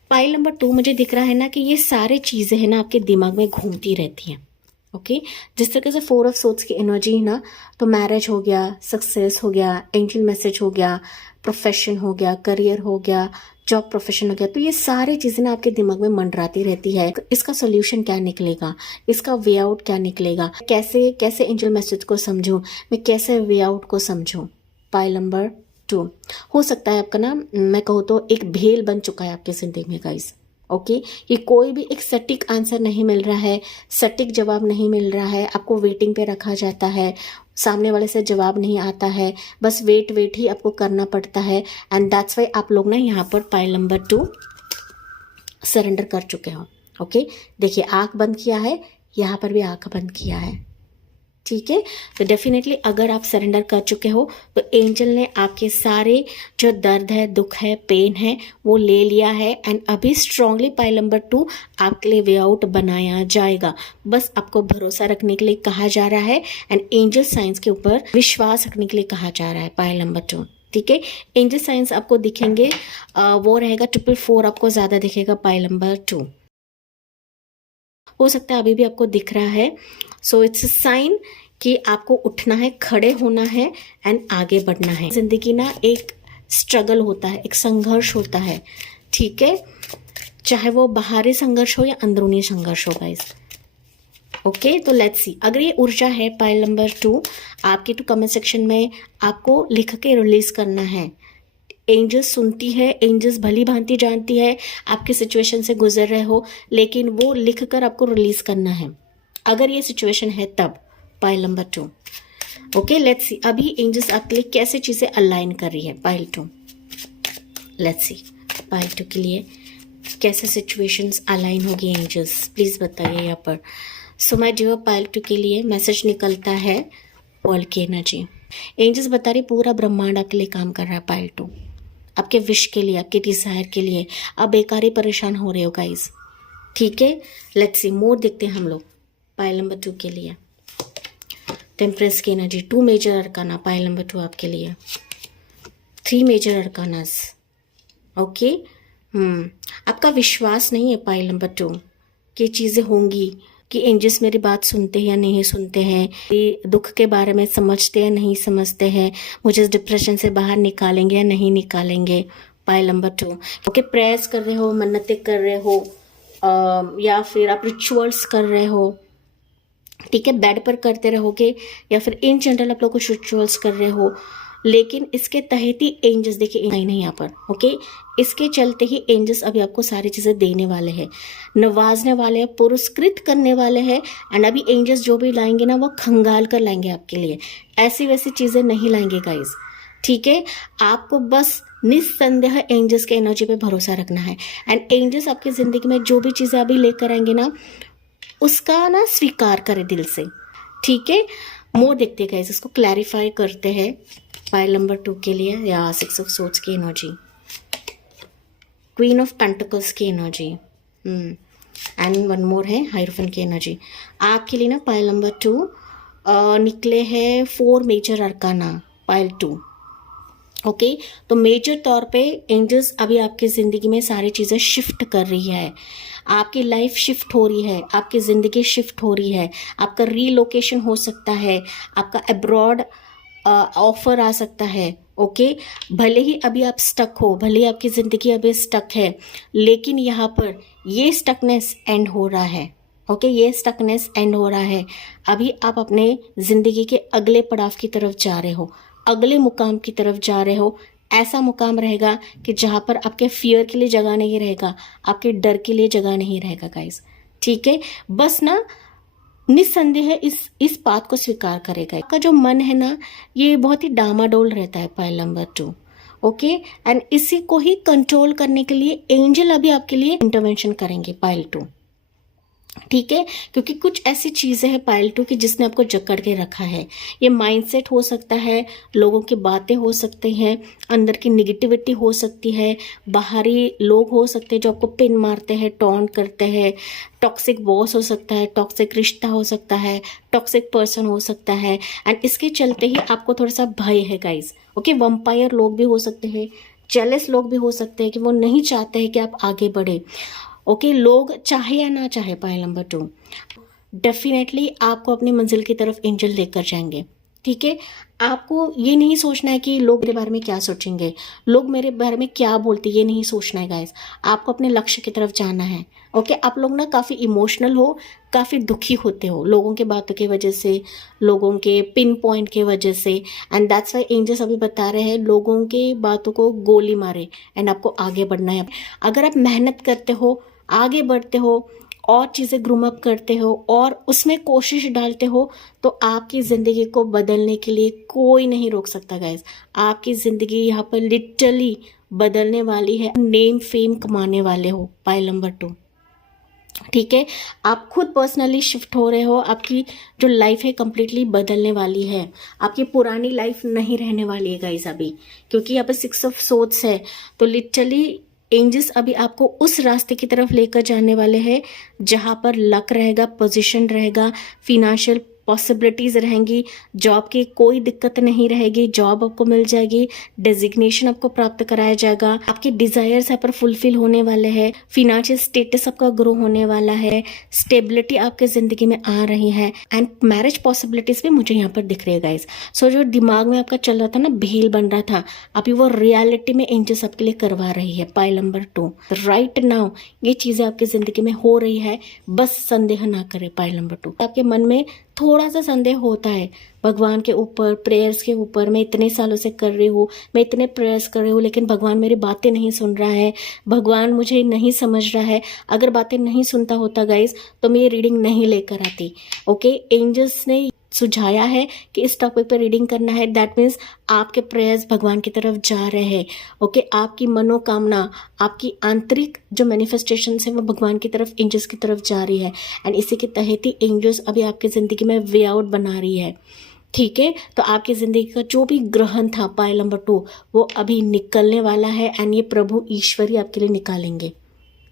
पाइल नंबर 2 मुझे दिख रहा है ना कि ये सारी चीज़ें है ना आपके दिमाग में घूमती रहती हैं। ओके, जिस तरीके से 4 ऑफ सोर्ड्स की एनर्जी है ना, तो मैरिज हो गया, सक्सेस हो गया, एंजल मैसेज हो गया, प्रोफेशन हो गया, करियर हो गया, जॉब प्रोफेशन हो गया, तो ये सारी चीज़ें ना आपके दिमाग में मंडराती रहती है। इसका सोल्यूशन क्या निकलेगा, इसका वे आउट क्या निकलेगा, कैसे कैसे एंजल मैसेज को समझूं, मैं कैसे वे आउट को समझूं। पाइल नंबर 2 हो सकता है आपका ना, मैं कहूँ तो एक भेल बन चुका है आपके जिंदगी में गाइस। ओके, ये कोई भी एक सटीक आंसर नहीं मिल रहा है, सटीक जवाब नहीं मिल रहा है, आपको वेटिंग पे रखा जाता है, सामने वाले से जवाब नहीं आता है, बस वेट ही आपको करना पड़ता है। एंड दैट्स वाई आप लोग ना यहाँ पर पाइल नंबर 2 सरेंडर कर चुके हो। ओके, देखिए आंख बंद किया है, यहाँ पर भी आंख बंद किया है। ठीक है, तो डेफिनेटली अगर आप सरेंडर कर चुके हो तो एंजल ने आपके सारे जो दर्द है, दुख है, पेन है वो ले लिया है। एंड अभी स्ट्रांगली पाइल नंबर 2 आपके लिए वे आउट बनाया जाएगा। बस आपको भरोसा रखने के लिए कहा जा रहा है एंड एंजल साइंस के ऊपर विश्वास रखने के लिए कहा जा रहा है पाइल नंबर 2। ठीक है, एंजल साइंस आपको दिखेंगे, वो रहेगा 444 आपको ज़्यादा दिखेगा पाइल नंबर 2। हो सकता है अभी भी आपको दिख रहा है। सो इट्स अ साइन कि आपको उठना है, खड़े होना है एंड आगे बढ़ना है। जिंदगी ना एक स्ट्रगल होता है, एक संघर्ष होता है। ठीक है, चाहे वो बाहरी संघर्ष हो या अंदरूनी संघर्ष हो गाइस। ओके, तो लेट्स सी अगर ये ऊर्जा है पाइल नंबर 2 आपकी, तो कमेंट सेक्शन में आपको लिख के रिलीज करना है। एंजल्स सुनती है, एंजल्स भली भांति जानती है आपके सिचुएशन से गुजर रहे हो, लेकिन वो लिख कर आपको रिलीज करना है अगर ये सिचुएशन है तब। Pile number 2। Okay, let's see अभी एंजल्स आपके लिए कैसे चीजें अलाइन कर रही है पाइल 2। लेट्स सी पाइल 2 के लिए कैसे सिचुएशंस अलाइन होगी एंजल्स, प्लीज बताइए यहाँ पर। सो माय डियर पाइल 2 के लिए मैसेज निकलता है वर्ल्ड की एनर्जी। एंजल्स बता रही पूरा ब्रह्मांड आपके लिए काम कर रहा है पाइल 2, आपके विश के लिए, आपके डिजायर के लिए। आप बेकार ही परेशान हो रहे हो गाइस। ठीक है, लेट्स सी मोर देखते हैं हम लोग पाइल नंबर 2 के लिए। टेम्परेंस की energy, 2 major arcana pile number 2 आपके लिए, 3 मेजर अरकानास। ओके, आपका विश्वास नहीं है पाइल नंबर 2 कि चीज़ें होंगी, कि एंजल्स मेरी बात सुनते हैं या नहीं सुनते हैं, कि दुख के बारे में समझते हैं नहीं समझते हैं, मुझे इस डिप्रेशन से बाहर निकालेंगे या नहीं निकालेंगे। पाइल नंबर 2 ओके, प्रेयर्स कर रहे हो, मन्नतें कर रहे हो, या फिर आप रिचुअल्स कर रहे हो। ठीक है, बेड पर करते रहोगे या फिर इन जनरल आप लोग कुछ रिचुअल्स कर रहे हो, लेकिन इसके तहत ही एंजल्स देखिए नहीं यहाँ पर। ओके, इसके चलते ही एंजल्स अभी आपको सारी चीज़ें देने वाले हैं, नवाजने वाले हैं, पुरस्कृत करने वाले हैं। एंड अभी एंजल्स जो भी लाएंगे ना वो खंगाल कर लाएंगे आपके लिए, ऐसी वैसी चीज़ें नहीं लाएंगे गाइज। ठीक है, आपको बस निस्संदेह एंजल्स के एनर्जी पे भरोसा रखना है। एंड एंजल्स आपकी ज़िंदगी में जो भी चीज़ें अभी लेकर आएंगे ना उसका ना स्वीकार करें दिल से। ठीक है, मोर देखते गए इसको क्लैरिफाई करते हैं पाइल नंबर 2 के लिए, या 6 ऑफ सोर्ड्स की एनर्जी, क्वीन ऑफ पेंटिकल्स की एनर्जी, एंड वन मोर है हायरोफेंट की एनर्जी। आपके लिए ना पाइल नंबर 2 निकले हैं 4 मेजर अरकाना पाइल 2। ओके, तो मेजर तौर पे एंजल्स अभी आपकी ज़िंदगी में सारी चीज़ें शिफ्ट कर रही है, आपकी लाइफ शिफ्ट हो रही है, आपकी ज़िंदगी शिफ्ट हो रही है, आपका रीलोकेशन हो सकता है, आपका अब्रॉड ऑफर आ सकता है। ओके, भले ही अभी आप स्टक हो, भले ही आपकी ज़िंदगी अभी स्टक है, लेकिन यहाँ पर ये स्टकनेस एंड हो रहा है। ओके, ये स्टकनेस एंड हो रहा है। अभी आप अपने ज़िंदगी के अगले पड़ाव की तरफ जा रहे हो, अगले मुकाम की तरफ जा रहे हो। ऐसा मुकाम रहेगा कि जहाँ पर आपके फियर के लिए जगह नहीं रहेगा, आपके डर के लिए जगह नहीं रहेगा गाइस। ठीक है, बस ना निस्संदेह इस बात को स्वीकार करेगा। आपका जो मन है ना ये बहुत ही डामाडोल रहता है पाइल नंबर 2। ओके। एंड इसी को ही कंट्रोल करने के लिए एंजल अभी आपके लिए इंटरवेंशन करेंगे पाइल 2, ठीक है। क्योंकि कुछ ऐसी चीजें हैं पाइल 2 की जिसने आपको जकड़ के रखा है। ये माइंडसेट हो सकता है, लोगों की बातें हो सकती हैं, अंदर की निगेटिविटी हो सकती है, बाहरी लोग हो सकते हैं जो आपको पिन मारते हैं, टॉन्ट करते हैं, टॉक्सिक बॉस हो सकता है, टॉक्सिक रिश्ता हो सकता है, टॉक्सिक पर्सन हो सकता है। एंड इसके चलते ही आपको थोड़ा सा भय है गाइज, ओके। वंपायर लोग भी हो सकते हैं, जेलस लोग भी हो सकते हैं कि वो नहीं चाहते हैं कि आप आगे बढ़े, ओके। लोग चाहे या ना चाहे, पाइल नंबर 2 डेफिनेटली आपको अपनी मंजिल की तरफ एंजल लेकर जाएंगे, ठीक है। आपको ये नहीं सोचना है कि लोग मेरे बारे में क्या सोचेंगे, लोग मेरे बारे में क्या बोलते, ये नहीं सोचना है गाइस। आपको अपने लक्ष्य की तरफ जाना है, ओके। आप लोग ना काफ़ी इमोशनल हो, काफ़ी दुखी होते हो लोगों के बातों की वजह से, लोगों के पिन पॉइंट की वजह से। एंड दैट्स वाई एंजल्स अभी बता रहे हैं लोगों के बातों को गोली मारे एंड आपको आगे बढ़ना है। अगर आप मेहनत करते हो, आगे बढ़ते हो और चीज़ें ग्रूम अप करते हो और उसमें कोशिश डालते हो, तो आपकी ज़िंदगी को बदलने के लिए कोई नहीं रोक सकता गाइस। आपकी ज़िंदगी यहाँ पर लिटरली बदलने वाली है, नेम फेम कमाने वाले हो, पाइल नंबर 2, ठीक है। आप खुद पर्सनली शिफ्ट हो रहे हो, आपकी जो लाइफ है कंप्लीटली बदलने वाली है, आपकी पुरानी लाइफ नहीं रहने वाली है गाइस अभी, क्योंकि यहाँ पर 6 ऑफ सोर्ड्स है। तो लिटरली एंजल्स अभी आपको उस रास्ते की तरफ लेकर जाने वाले हैं जहां पर लक रहेगा, पोजीशन रहेगा, फिनेंशियल पॉसिबिलिटीज रहेंगी, जॉब की कोई दिक्कत नहीं रहेगी, जॉब आपको मिल जाएगी, डेजिग्नेशन आपको प्राप्त कराया जाएगा, आपके डिजायर्स यहाँ पर फुलफिल होने वाले हैं, फिनेंशियल स्टेटस आपका ग्रो होने वाला है, स्टेबिलिटी आपके जिंदगी में आ रही है एंड मैरिज पॉसिबिलिटीज भी मुझे यहाँ पर दिख रही है गाइस। सो जो दिमाग में आपका चल रहा था ना, भेल बन रहा था, अभी वो रियलिटी में एंजल्स आपके लिए करवा रही है, पाइल नंबर 2। राइट नाउ ये चीजें आपकी जिंदगी में हो रही है, बस संदेह ना करें, पाइल नंबर 2। आपके मन में थोड़ा सा संदेह होता है भगवान के ऊपर, प्रेयर्स के ऊपर, मैं इतने सालों से कर रही हूँ, मैं इतने प्रेयर्स कर रही हूँ, लेकिन भगवान मेरी बातें नहीं सुन रहा है, भगवान मुझे नहीं समझ रहा है। अगर बातें नहीं सुनता होता गाइस तो मैं ये रीडिंग नहीं लेकर आती, ओके। एंजल्स ने सुझाया है कि इस टॉपिक पर रीडिंग करना है, दैट मीन्स आपके प्रेयर्स भगवान की तरफ जा रहे हैं, ओके। आपकी मनोकामना, आपकी आंतरिक जो मैनिफेस्टेशन है वो भगवान की तरफ, एंजल्स की तरफ जा रही है एंड इसी के तहत ही एंजल्स अभी आपकी जिंदगी में वे आउट बना रही है, ठीक है। तो आपकी जिंदगी का जो भी ग्रहण था, पाइल नंबर 2, वो अभी निकलने वाला है एंड ये प्रभु ईश्वर ही आपके लिए निकालेंगे,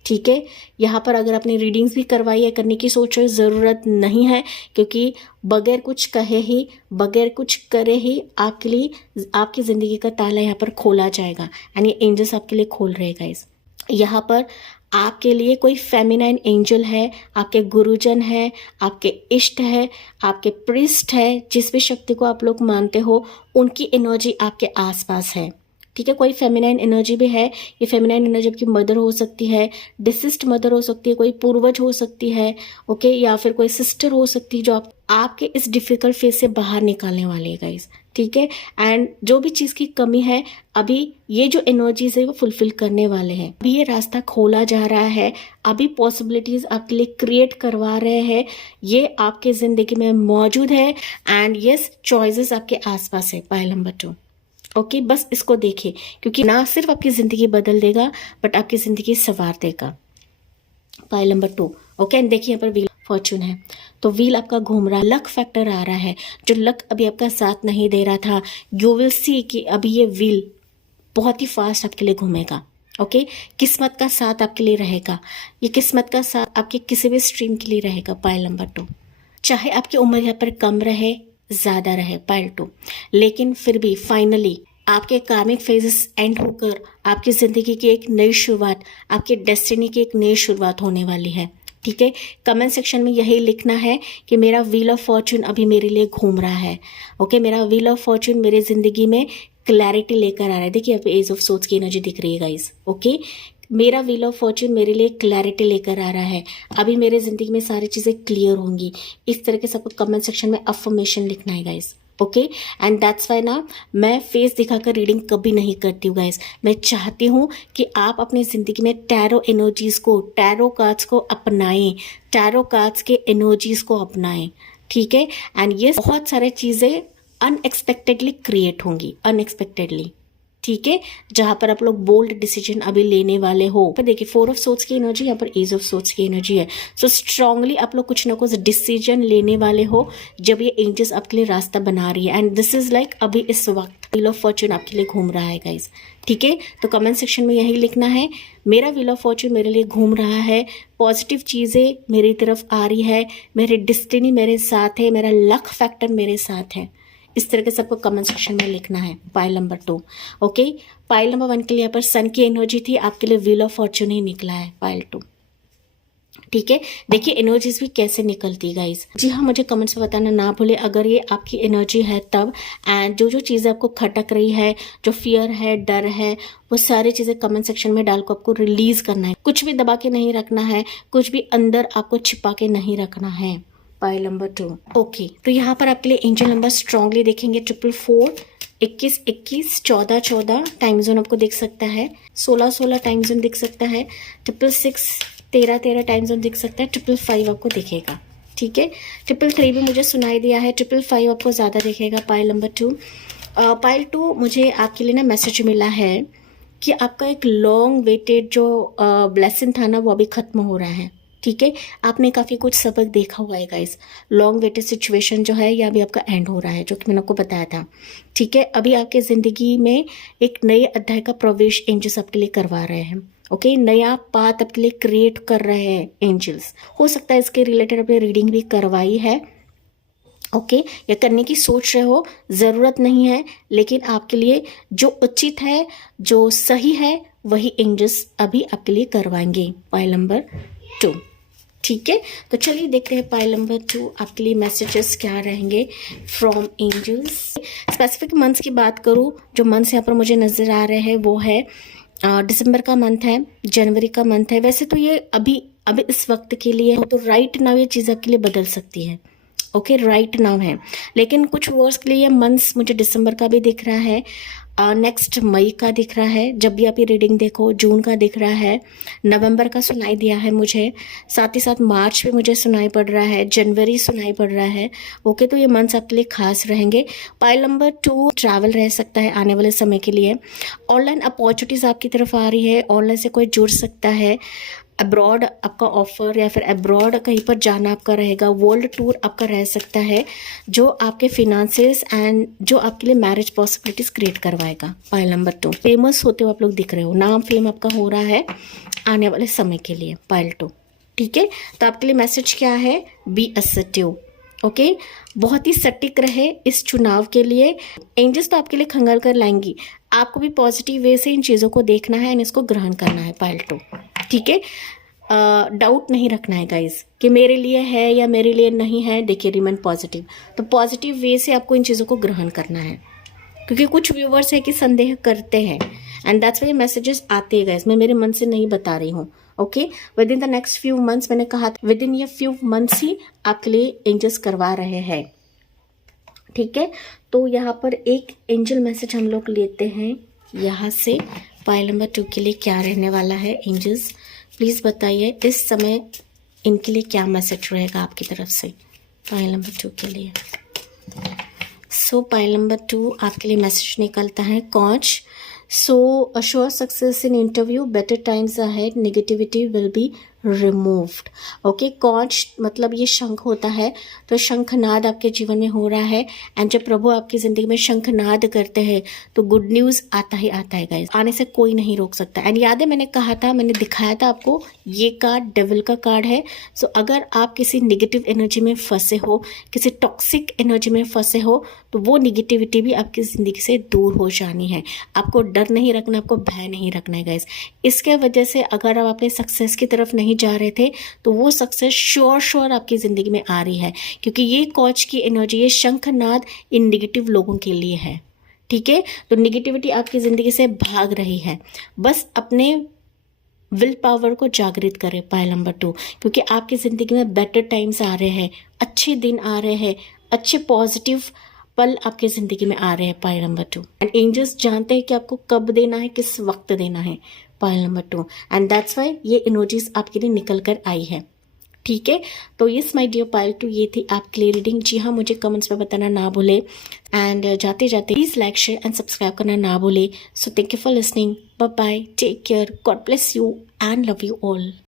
ठीक है। यहाँ पर अगर आपने रीडिंग्स भी करवाई है, करने की सोच रहे, ज़रूरत नहीं है, क्योंकि बगैर कुछ कहे ही, बगैर कुछ करे ही आपके लिए आपकी ज़िंदगी का ताला यहाँ पर खोला जाएगा एंड ये एंजल्स आपके लिए खोल रहेगा। इस यहाँ पर आपके लिए कोई फेमिनाइन एंजल है, आपके गुरुजन है, आपके इष्ट है, आपके प्रिस्ट है, जिस भी शक्ति को आप लोग मानते हो उनकी एनर्जी आपके आसपास है, ठीक है। कोई फेमिनाइन एनर्जी भी है, ये फेमिनाइन एनर्जी आपकी मदर हो सकती है, डिसिस्ट मदर हो सकती है, कोई पूर्वज हो सकती है, ओके, या फिर कोई सिस्टर हो सकती है जो आपके इस डिफिकल्ट फेज से बाहर निकालने वाली है गाइस, ठीक है। एंड जो भी चीज़ की कमी है अभी ये जो एनर्जीज है वो फुलफिल करने वाले हैं, अभी ये रास्ता खोला जा रहा है, अभी पॉसिबिलिटीज आपके लिए क्रिएट करवा रहे हैं, ये आपके जिंदगी में मौजूद है एंड यस चॉइसेस आपके आसपास है, पाइल नंबर 2, ओके। बस इसको देखिए, क्योंकि ना सिर्फ आपकी ज़िंदगी बदल देगा बट आपकी ज़िंदगी संवार देगा, पाइल नंबर 2, ओके। एंड देखिए यहाँ पर व्हील फॉर्चून है, तो व्हील आपका घूम रहा है, लक फैक्टर आ रहा है, जो लक अभी आपका साथ नहीं दे रहा था, यू विल सी कि अभी ये व्हील बहुत ही फास्ट आपके लिए घूमेगा, ओके। किस्मत का साथ आपके लिए रहेगा, ये किस्मत का साथ आपके किसी भी स्ट्रीम के लिए रहेगा, पाइल नंबर 2। चाहे आपकी उम्र यहाँ पर कम रहे, ज़्यादा रहे, पाइल 2, लेकिन फिर भी फाइनली आपके कार्मिक फेजेस एंड होकर आपकी ज़िंदगी की एक नई शुरुआत, आपकी डेस्टिनी की एक नई शुरुआत होने वाली है, ठीक है। कमेंट सेक्शन में यही लिखना है कि मेरा व्हील ऑफ फॉर्चून अभी मेरे लिए घूम रहा है, ओके। मेरा व्हील ऑफ फॉर्चून मेरे ज़िंदगी में क्लैरिटी लेकर आ रहा है, देखिए अब एज ऑफ सोर्ड्स की एनर्जी दिख रही है गाइस, ओके। मेरा व्हील ऑफ फॉर्चून मेरे लिए क्लैरिटी लेकर आ रहा है, अभी मेरे ज़िंदगी में सारी चीज़ें क्लियर होंगी, इस तरह के सबको कमेंट सेक्शन में अफर्मेशन लिखना है guys, okay. And that's Y ना मैं फेस दिखाकर रीडिंग कभी नहीं करती हूँ गाइस, मैं चाहती हूँ कि आप अपनी ज़िंदगी में टैरो एनर्जीज़ को, टैरो कार्ड्स को अपनाएं, टैरो कार्ड्स के एनर्जीज़ को अपनाएं, ठीक है। एंड ये बहुत सारे चीज़ें अनएक्सपेक्टेडली क्रिएट होंगी, अनएक्सपेक्टेडली, ठीक है, जहां पर आप लोग बोल्ड डिसीजन अभी लेने वाले हो। पर देखिए 4 ऑफ सोर्ड्स की एनर्जी, यहाँ पर एज ऑफ सोर्ड्स की एनर्जी है। सो स्ट्रांगली आप लोग कुछ ना कुछ डिसीजन लेने वाले हो जब ये एंजल्स आपके लिए रास्ता बना रही है। एंड दिस इज लाइक अभी इस वक्त व्हील ऑफ फॉर्चून आपके लिए घूम रहा है गाइज। ठीक है, तो कमेंट सेक्शन में यही लिखना है, मेरा व्हील ऑफ फॉर्चून मेरे लिए घूम रहा है, पॉजिटिव चीज़ें मेरी तरफ आ रही है, मेरे डिस्टिनी मेरे साथ है, मेरा लक फैक्टर मेरे साथ है। इस तरह के सबको कमेंट सेक्शन में लिखना है। Pile number 2। Okay, pile number 1 के लिए यहाँ पर सन की एनर्जी थी, आपके लिए व्हील ऑफ फॉर्चून ही निकला है पाइल 2। ठीक है, देखिए एनर्जीज भी कैसे निकलती गाइस। जी हाँ, मुझे कमेंट्स में बताना ना भूले अगर ये आपकी एनर्जी है तब। एंड जो जो चीज़ें आपको खटक रही है, जो फियर है, डर है, वो सारी चीज़ें कमेंट सेक्शन में डाल को आपको रिलीज करना है। कुछ भी दबा के नहीं रखना है, कुछ भी अंदर आपको छिपा के नहीं रखना है। Pile number 2। ओके, तो यहाँ पर आपके लिए एंजल नंबर स्ट्रांगली देखेंगे 444, 21 21, 14 14 टाइम जोन आपको दिख सकता है, 16 16 टाइम जोन दिख सकता है, 666 13 13 टाइम जोन दिख सकता है, 555 आपको दिखेगा। ठीक है, 333 भी मुझे सुनाई दिया है, 555 आपको ज़्यादा दिखेगा। Pile number 2। पाइल 2 मुझे आपके लिए ना मैसेज मिला है कि आपका एक लॉन्ग वेटेड जो ब्लेसिंग था ना वो अभी खत्म हो रहा है। ठीक है, आपने काफ़ी कुछ सबक देखा हुआ है गाइस। लॉन्ग वेटेड सिचुएशन जो है ये अभी आपका एंड हो रहा है, जो कि मैंने आपको बताया था। ठीक है, अभी आपके ज़िंदगी में एक नए अध्याय का प्रवेश एंजल्स आपके लिए करवा रहे हैं। ओके, नया पाथ आपके लिए क्रिएट कर रहे हैं एंजल्स। हो सकता है इसके रिलेटेड आपने रीडिंग भी करवाई है। ओके, या करने की सोच रहे हो, ज़रूरत नहीं है, लेकिन आपके लिए जो उचित है, जो सही है, वही एंजल्स अभी आपके लिए करवाएंगे। Pile number 2। ठीक है, तो चलिए देखते हैं पाइल नंबर 2 आपके लिए मैसेजेस क्या रहेंगे फ्रॉम एंजल्स। स्पेसिफिक मंथ्स की बात करूँ, जो मंथ्स यहाँ पर मुझे नज़र आ रहे हैं वो है दिसंबर का मंथ है, जनवरी का मंथ है। वैसे तो ये अभी इस वक्त के लिए तो राइट नाउ ये चीज़ आपके लिए बदल सकती है। ओके, राइट नाउ है, लेकिन कुछ वर्ड्स के लिए मंथ्स मुझे दिसंबर का भी दिख रहा है, नेक्स्ट मई का दिख रहा है, जब भी आप ये रीडिंग देखो, जून का दिख रहा है, नवंबर का सुनाई दिया है मुझे, साथ ही साथ मार्च भी मुझे सुनाई पड़ रहा है, जनवरी सुनाई पड़ रहा है। ओके, तो ये मंथ्स आपके लिए खास रहेंगे। पाइल नंबर 2 ट्रैवल रह सकता है आने वाले समय के लिए। ऑनलाइन अपॉर्चुनिटीज़ आपकी तरफ आ रही है, ऑनलाइन से कोई जुड़ सकता है, अब्रॉड आपका ऑफर या फिर अब्रॉड कहीं पर जाना आपका रहेगा, वर्ल्ड टूर आपका रह सकता है, जो आपके फिनांसेस एंड जो आपके लिए मैरिज पॉसिबिलिटीज क्रिएट करवाएगा। पाइल नंबर 2 फेमस होते हुए आप लोग दिख रहे हो, नाम फेम आपका हो रहा है आने वाले समय के लिए। पाइल 2। ठीक है, तो आपके लिए मैसेज क्या है, बी असर्टिव। ओके, बहुत ही सटीक रहे इस चुनाव के लिए। एंजल्स तो आपके लिए खंगाल कर लाएंगी, आपको भी पॉजिटिव वे से इन चीज़ों को देखना है एंड इसको ग्रहण करना है। पाइल 2। ठीक है, डाउट नहीं रखना है गाइज कि मेरे लिए है या मेरे लिए नहीं है। देखिए, रिमेन पॉजिटिव, तो पॉजिटिव वे से आपको इन चीज़ों को ग्रहण करना है, क्योंकि कुछ व्यूवर्स है कि संदेह करते हैं एंड दैट्स वाई मैसेजेस आते हैं गाइज। मैं मेरे मन से नहीं बता रही हूँ। Okay, with in the next few months, मैंने कहा विद इन ये फ्यू मंथ्स ही आपके लिए एंजल्स करवा रहे हैं। ठीक है, तो यहाँ पर एक एंजल मैसेज हम लोग लेते हैं यहाँ से। पाइल नंबर 2 के लिए क्या रहने वाला है एंजल्स, प्लीज़ बताइए इस समय इनके लिए क्या मैसेज रहेगा आपकी तरफ से। पाइल नंबर 2 के लिए पाइल नंबर 2 आपके लिए मैसेज निकलता है conch. Assure success in interview, better times ahead, negativity will be removed. Okay, conch मतलब ये शंख होता है, तो शंखनाद आपके जीवन में हो रहा है एंड जब प्रभु आपकी ज़िंदगी में शंखनाद करते हैं तो गुड न्यूज़ आता ही आता है गाइस, आने से कोई नहीं रोक सकता। एंड याद है मैंने कहा था, मैंने दिखाया था आपको, ये कार्ड डेविल का कार्ड है। सो अगर आप किसी निगेटिव एनर्जी में फंसे हो, किसी टॉक्सिक एनर्जी में फंसे हो, तो वो निगेटिविटी भी आपकी ज़िंदगी से दूर हो जानी है। आपको डर नहीं रखना, आपको भय नहीं रखना है गाइस। इसके वजह से अगर आप अपने सक्सेस की तरफ नहीं जा रहे थे तो वो सक्सेस श्योर आपकी ज़िंदगी में आ रही है, क्योंकि ये कॉच की एनर्जी, ये शंखनाद इन निगेटिव लोगों के लिए है। ठीक है, तो निगेटिविटी आपकी ज़िंदगी से भाग रही है, बस अपने विल पावर को जागृत करें। पाइल नंबर 2, क्योंकि आपकी ज़िंदगी में बेटर टाइम्स आ रहे हैं, अच्छे दिन आ रहे हैं, अच्छे पॉजिटिव पल आपकी ज़िंदगी में आ रहे हैं। पाइल नंबर 2 एंड एंजल्स जानते हैं कि आपको कब देना है, किस वक्त देना है। Pile number 2 and that's why ये एनर्जीज आपके लिए निकल कर आई है। ठीक है। तो yes my dear pile two, ये थी आपके लिए रीडिंग। जी हाँ, मुझे कमेंट्स में बताना ना भूले एंड जाते जाते please like share and subscribe करना ना भूले। So thank you for listening, bye bye, take care, God bless you and love you all.